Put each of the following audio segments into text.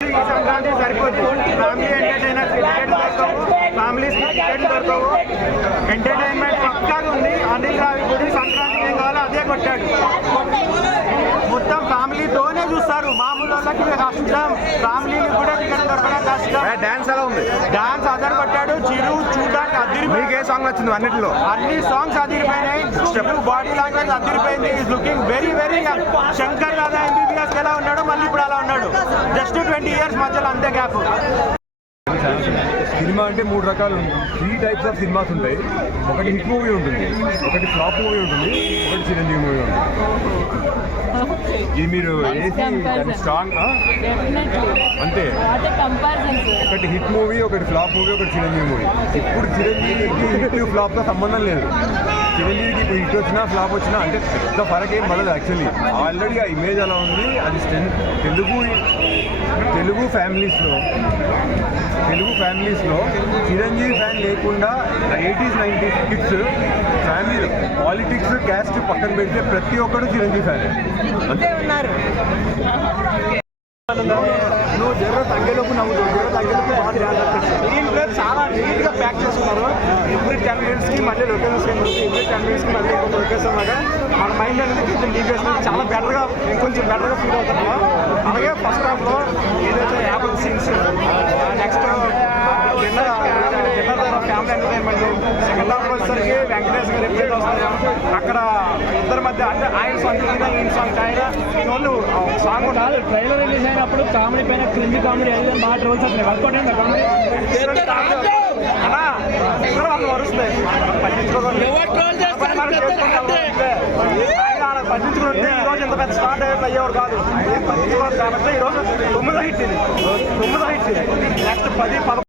సంక్రాంతి సరిపోతుంది. Family entertainer ticket దొరకవు, ఫ్యామిలీస్కి టికెట్ దొరకవు. ఎంటర్టైన్మెంట్ పక్కాగా ఉంది. అనిల్ రావిపూడి సంక్రాంతికి ఏం కావాలో అదే కొట్టాడు. మొత్తం ఫ్యామిలీతోనే చూస్తారు. మామూలు వాళ్ళకి కష్టం, ఫ్యామిలీకి కూడా టికెట్ దొరకడం కష్టం. డాన్స్ ఎలా ఉంది? డాన్స్ అదర్ కొట్టాడు. చిరు చూడడానికి అదిరిపోయింది. ఏ సాంగ్ వచ్చింది? అన్నిటిలో అన్ని సాంగ్స్ అదిరిపోయినాయి. చిరు బాడీ లాంగ్వేజ్ అదిరిపోయింది. Is looking very very Shankar Dada MBBS ఎలా ఉన్నాడు, మళ్ళీ ఇప్పుడు అలా ఉన్నాడు. జస్ట్ 20 years మధ్యలో అంతే గ్యాప్. సినిమా అంటే 3 రకాలు, 3 టైప్స్ ఆఫ్ సినిమాస్ ఉంటాయి. ఒకటి హిట్ మూవీ ఉంటుంది, ఒకటి ఫ్లాప్ మూవీ ఉంటుంది, ఒకటి చిరంజీవి మూవీ ఉంటుంది. ఇది మీరు వేసి స్ట్రాంగ్ అంతే. ఒకటి హిట్ మూవీ, ఒకటి ఫ్లాప్ మూవీ, ఒకటి చిరంజీవి మూవీ. ఇప్పుడు చిరంజీవికి హిట్ ఫ్లాప్తో సంబంధం లేదు. చిరంజీవికి ఇప్పుడు హిట్ వచ్చినా ఫ్లాప్ వచ్చినా అంటే పెద్ద ఫరక్ ఏం పడదు. యాక్చువల్లీ ఆల్రెడీ ఆ ఇమేజ్ అలా ఉంది. అది తెలుగు ఫ్యామిలీస్లో చిరంజీవి ఫ్యాన్ లేకుండా 80s 90s kids family politics caste పక్కన పెడితే ప్రతి ఒక్కరు చిరంజీవి ఫ్యాన్ అంతే ఉన్నారు. నువ్వు జ్వరం తగ్గేలోపు నవ్వుతావు, జ్వరం తగ్గేలోపు బాగా దీంట్లో చాలా నీట్గా ప్యాక్ చేస్తున్నారు. ఎవ్రీ 10 minutesకి మళ్ళీ లొకేషన్ ఉంది. ఎవ్రీ 10 minutesకి మళ్ళీ ఇంకొక లొకేషన్ లాగా మన మైండ్ అనేది కొంచెం డీపేషన్ చాలా బెటర్గా ఫీల్ అవుతున్నాము. అలాగే ఫస్ట్ హాఫ్లో ఏదైతే యాభై సీన్స్, నెక్స్ట్ డిన్నర్ ద్వారా ఫ్యామిలీ ఎంటర్టైన్మెంట్, సెకండ్ హాఫ్లో వచ్చేసరికి వెంకటేష్ గారు ఎప్పుడైతే వస్తారు అక్కడ ఇద్దరి మధ్య అంటే ఆయన సాంగ్ ఈయన సాంగ్ ఆయన వాళ్ళు సాంగ్ ఉండాలి. ట్రైలర్ రిలీజ్ అయినప్పుడు కామెడీ పైన క్రింజ్ కామెడీ అయితే బాగా ట్రోల్స్ వస్తున్నాయి. వర్కౌట్ అయింది కామెడీ అలా ఇద్దరు వాళ్ళు వరుస్తాయి. పట్టించుకోవాలి పట్టించుకుంటే ఈరోజు ఇంత పెద్ద స్టార్ట్ అయ్యేవారు కాదు. పట్టించుకోవాలి కాబట్టి ఈరోజు 9వ హిట్ ఇది. నెక్స్ట్ 10 11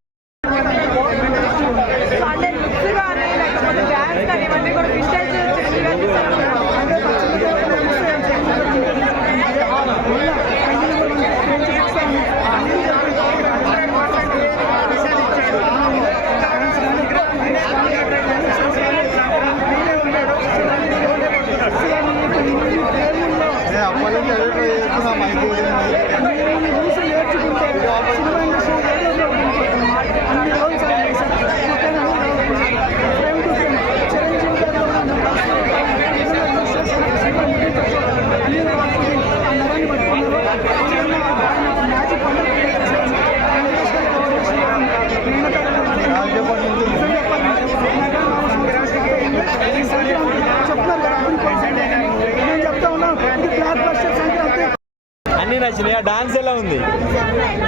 అన్నీ నచ్చినాయి. ఆ డాన్స్ ఎలా ఉంది?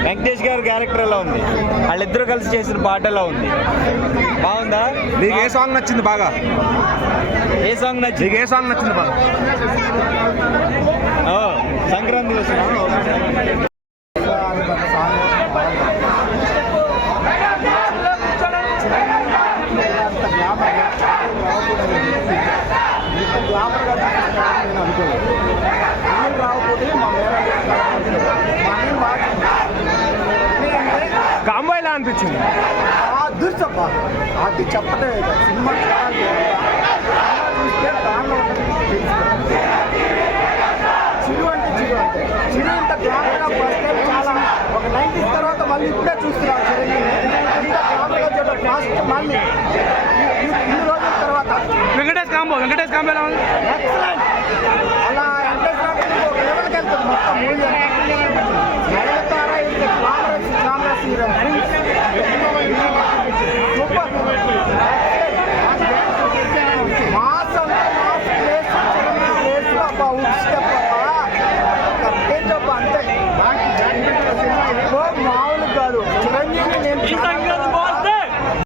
వెంకటేష్ గారి క్యారెక్టర్ ఎలా ఉంది? వాళ్ళిద్దరూ కలిసి చేసిన పాట ఎలా ఉంది? బాగుందా? నీకు ఏ సాంగ్ నచ్చింది బాగా? ఏ సాంగ్ నచ్చింది బాగా? సంక్రాంతి వస్తున్నా కాంబో ఎలా అనిపించింది? అదృష్టబ్బా, అది చెప్పటే సినిమా చూస్తే దానిలో చిరు ఇంత గ్లామర్గా ఫస్ట్ టైం చాలా ఒక 90s తర్వాత మళ్ళీ ఇప్పుడే చూస్తున్నాం. చిరంజీవి ఇంత గ్లామర్గా చూడడం ఫస్ట్ మళ్ళీ ఇన్ని రోజుల తర్వాత. వెంకటేష్ కాంబో ఎలా ఉంది? ఎక్సలెంట్. అలా వెంకటేష్ ఒక లెవెల్కి వెళ్తుంది మొత్తం మూవీ.